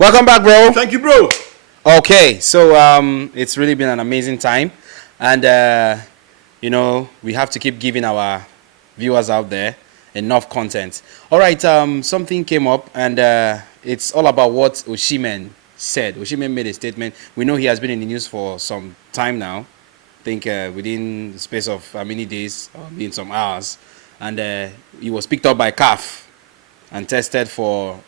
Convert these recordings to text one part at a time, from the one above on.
Welcome back, bro. Thank you, bro. Okay, so it's really been an amazing time, and we have to keep giving our viewers out there enough content. All right, something came up, and it's all about what Oshimen said. Oshimen made a statement. We know he has been in the news for some time now. I think within the space of many days, or in some hours, and he was picked up by CAF and tested for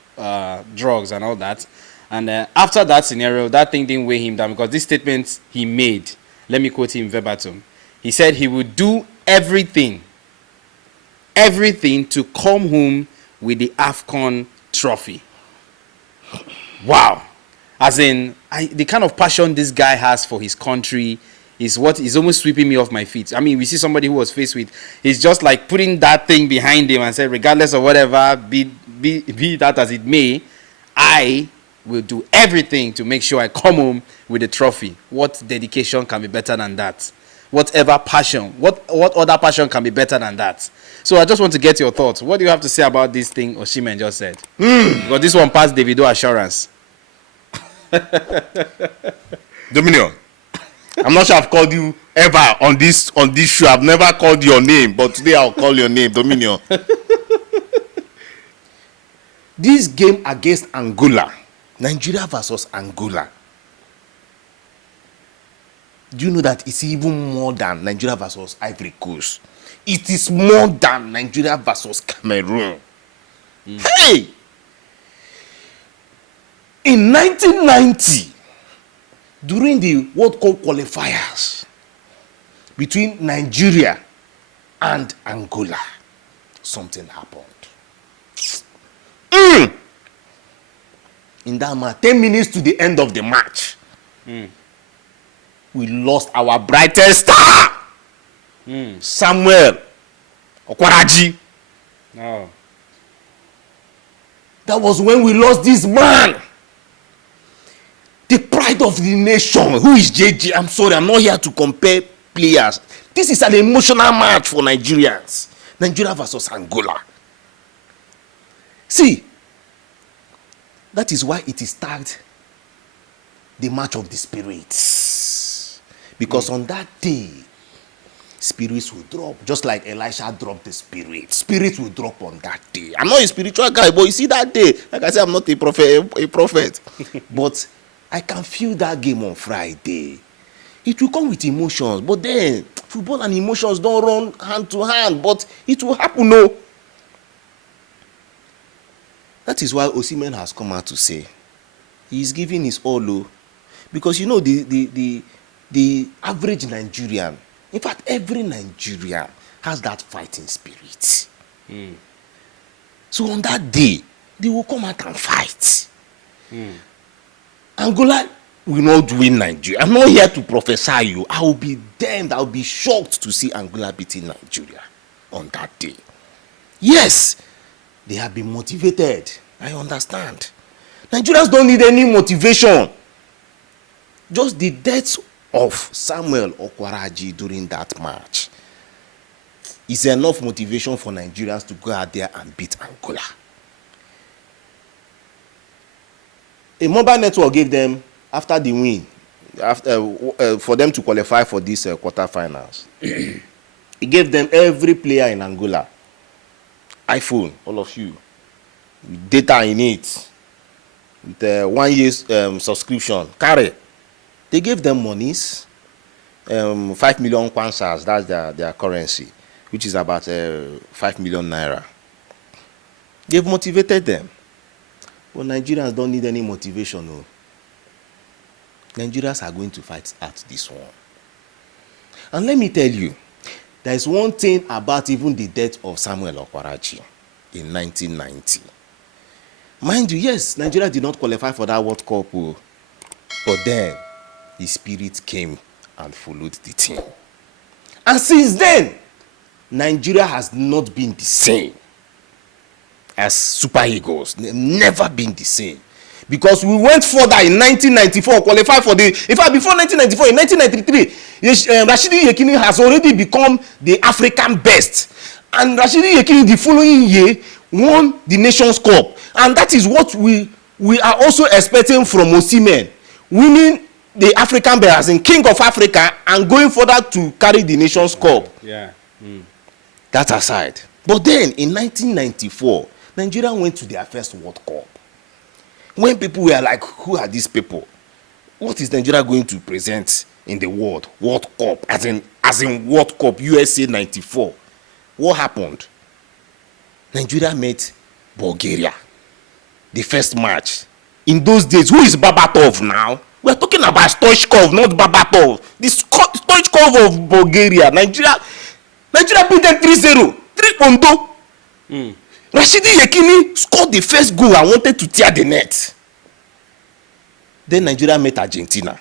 drugs and all that. And after that scenario, that thing didn't weigh him down, because this statement he made, let me quote him verbatim. He said he would do everything to come home with the Afcon trophy. Wow. As in, the kind of passion this guy has for his country is what is almost sweeping me off my feet. I mean, we see somebody who was faced with, he's just like putting that thing behind him and said, regardless of whatever, be that as it may, I will do everything to make sure I come home with a trophy. What dedication can be better than that? Whatever passion, what other passion can be better than that? So I just want to get your thoughts. What do you have to say about this thing Oshimen just said? Because this one passed Davido assurance. Dominion, I'm not sure I've called you ever on this show. I've never called your name, but today I'll call your name, Dominion. This game against Angola, Nigeria versus Angola, do you know that it's even more than Nigeria versus Ivory Coast? It is more than Nigeria versus Cameroon. Hey! In 1990, during the World Cup qualifiers between Nigeria and Angola, something happened. In that match, 10 minutes to the end of the match, we lost our brightest star, Samuel Okwaraji. Oh. That was when we lost this man, the pride of the nation. Who is JJ? I'm sorry, I'm not here to compare players. This is an emotional match for Nigerians. Nigeria versus Angola. See, that is why it is tagged the match of the spirits. Because on that day, spirits will drop. Just like Elisha dropped the spirit. Spirits will drop on that day. I'm not a spiritual guy, but you see that day, like I said, I'm not a prophet. But I can feel that game on Friday. It will come with emotions, but then football and emotions don't run hand to hand, but it will happen, no. That is why Oshimen has come out to say he is giving his all, because you know the average Nigerian, in fact every Nigerian has that fighting spirit. So on that day they will come out and fight. Angola will not win Nigeria. I'm not here to prophesy you. I will be damned. I will be shocked to see Angola beating Nigeria on that day. Yes, they have been motivated. I understand. Nigerians don't need any motivation. Just the death of Samuel Okwaraji during that match is enough motivation for Nigerians to go out there and beat Angola. A mobile network gave them, after the win, for them to qualify for these quarterfinals, it gave them every player in Angola iPhone, all of you, with data in it, with 1 year subscription, carry. They gave them monies, 5 million kwansas, that's their currency, which is about 5 million naira. They've motivated them. But Nigerians don't need any motivation. No. Nigerians are going to fight at this one. And let me tell you, there is one thing about even the death of Samuel Okwaraji in 1990. Mind you, yes, Nigeria did not qualify for that World Cup, but then his spirit came and followed the team. And since then, Nigeria has not been the same as Super Eagles. Never been the same. Because we went further in 1994, qualified for the... In fact, before 1994, in 1993, Rashidi Yekini has already become the African best. And Rashidi Yekini, the following year, won the Nations Cup. And that is what we we are also expecting from Oshimen winning the African Bear as in King of Africa and going further to carry the Nations Cup. Yeah. That aside. But then in 1994, Nigeria went to their first World Cup. When people were like, who are these people? What is Nigeria going to present in the World Cup? As in World Cup, USA 94. What happened? Nigeria met Bulgaria. The first match. In those days, who is Babatov now? We are talking about Stoichkov, not Babatov. The Stoichkov of Bulgaria. Nigeria beat them 3-0. 3-0. Rashidi Yekini scored the first goal and wanted to tear the net. Then Nigeria met Argentina.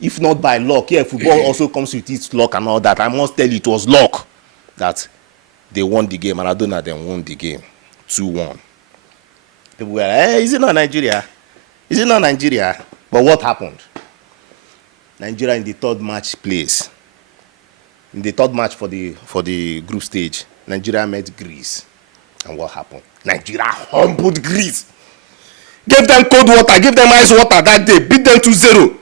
If not by luck, yeah, football also comes with its luck and all that. I must tell you, it was luck that they won the game. Maradona then won the game 2-1. People were like, hey, is it not Nigeria? Is it not Nigeria? But what happened? Nigeria in the third match plays. In the third match for the group stage, Nigeria met Greece. And what happened? Nigeria humbled Greece. Gave them cold water, gave them ice water that day, beat them 2-0.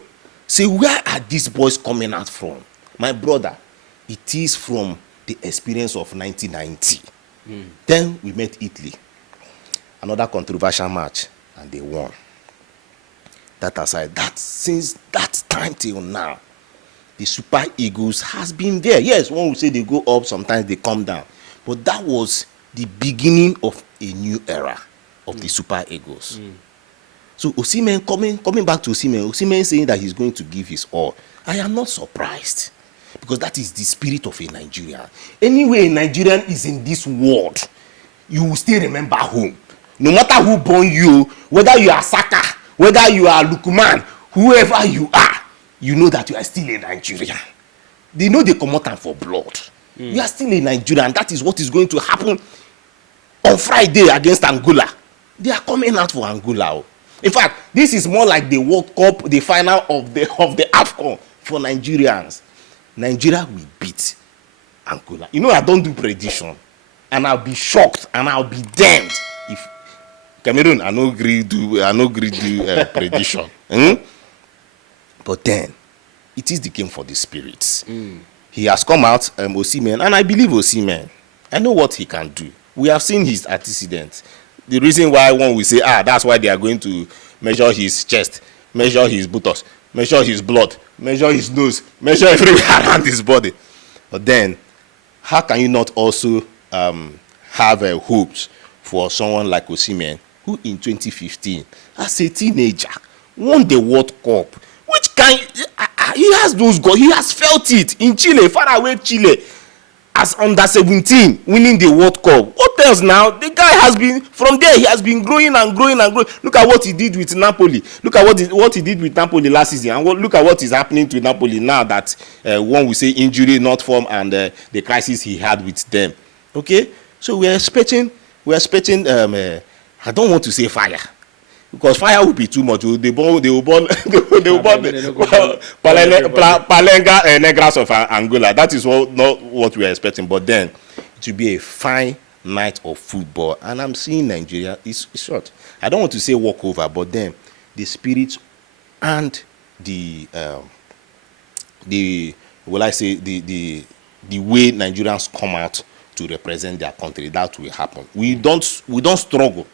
Say, where are these boys coming out from? My brother, it is from the experience of 1990. Then we met Italy. Another controversial match, and they won. That aside, that since that time till now, the Super Eagles has been there. Yes, one will say they go up, sometimes they come down. But that was the beginning of a new era of the Super Eagles. So Oshimen, coming back to Oshimen saying that he's going to give his all. I am not surprised, because that is the spirit of a Nigerian. Anyway, a Nigerian is in this world, you will still remember home. No matter who born you, whether you are Saka, whether you are Lukman, whoever you are, you know that you are still a Nigerian. They know they come out for blood. You are still a Nigerian. That is what is going to happen on Friday against Angola. They are coming out for Angola. In fact, this is more like the World Cup, the final of the Afcon for Nigerians. Nigeria will beat Angola. You know, I don't do prediction, and I'll be shocked and I'll be damned if Cameroon I no agree do prediction. But then it is the game for the spirits. He has come out, Oshimen, and I believe Oshimen. I know what he can do. We have seen his antecedents. The reason why one will say, that's why they are going to measure his chest, measure his buttocks, measure his blood, measure his nose, measure everywhere around his body. But then, how can you not also have hopes for someone like Oshimen, who in 2015, as a teenager, won the World Cup, which he has those goals, he has felt it in Chile, far away Chile, as under 17, winning the World Cup. What else now? The guy has been, from there, he has been growing and growing and growing. Look at what he did with Napoli. Look at what he did with Napoli last season. And look at what is happening to Napoli now that one will say injury, not form, and the crisis he had with them. Okay? So we are expecting, I don't want to say fire, because fire will be too much. They will burn Palenga Negras of Angola. That is not what we are expecting. But then it will be a fine night of football, and I'm seeing Nigeria is short. I don't want to say walk over, but then the spirit and the way Nigerians come out to represent their country, that will happen. We don't struggle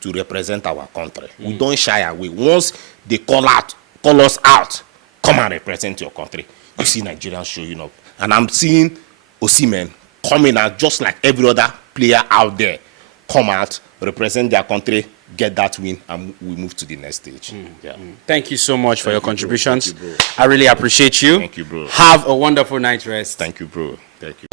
to represent our country. We don't shy away. Once they call us out, come and represent your country. You see Nigerians showing up. And I'm seeing Oshimen coming out just like every other player out there. Come out, represent their country, get that win, and we move to the next stage. Thank you so much for your contributions. Thank you, bro. I really appreciate you. Thank you, bro. Have a wonderful night's rest. Thank you, bro. Thank you.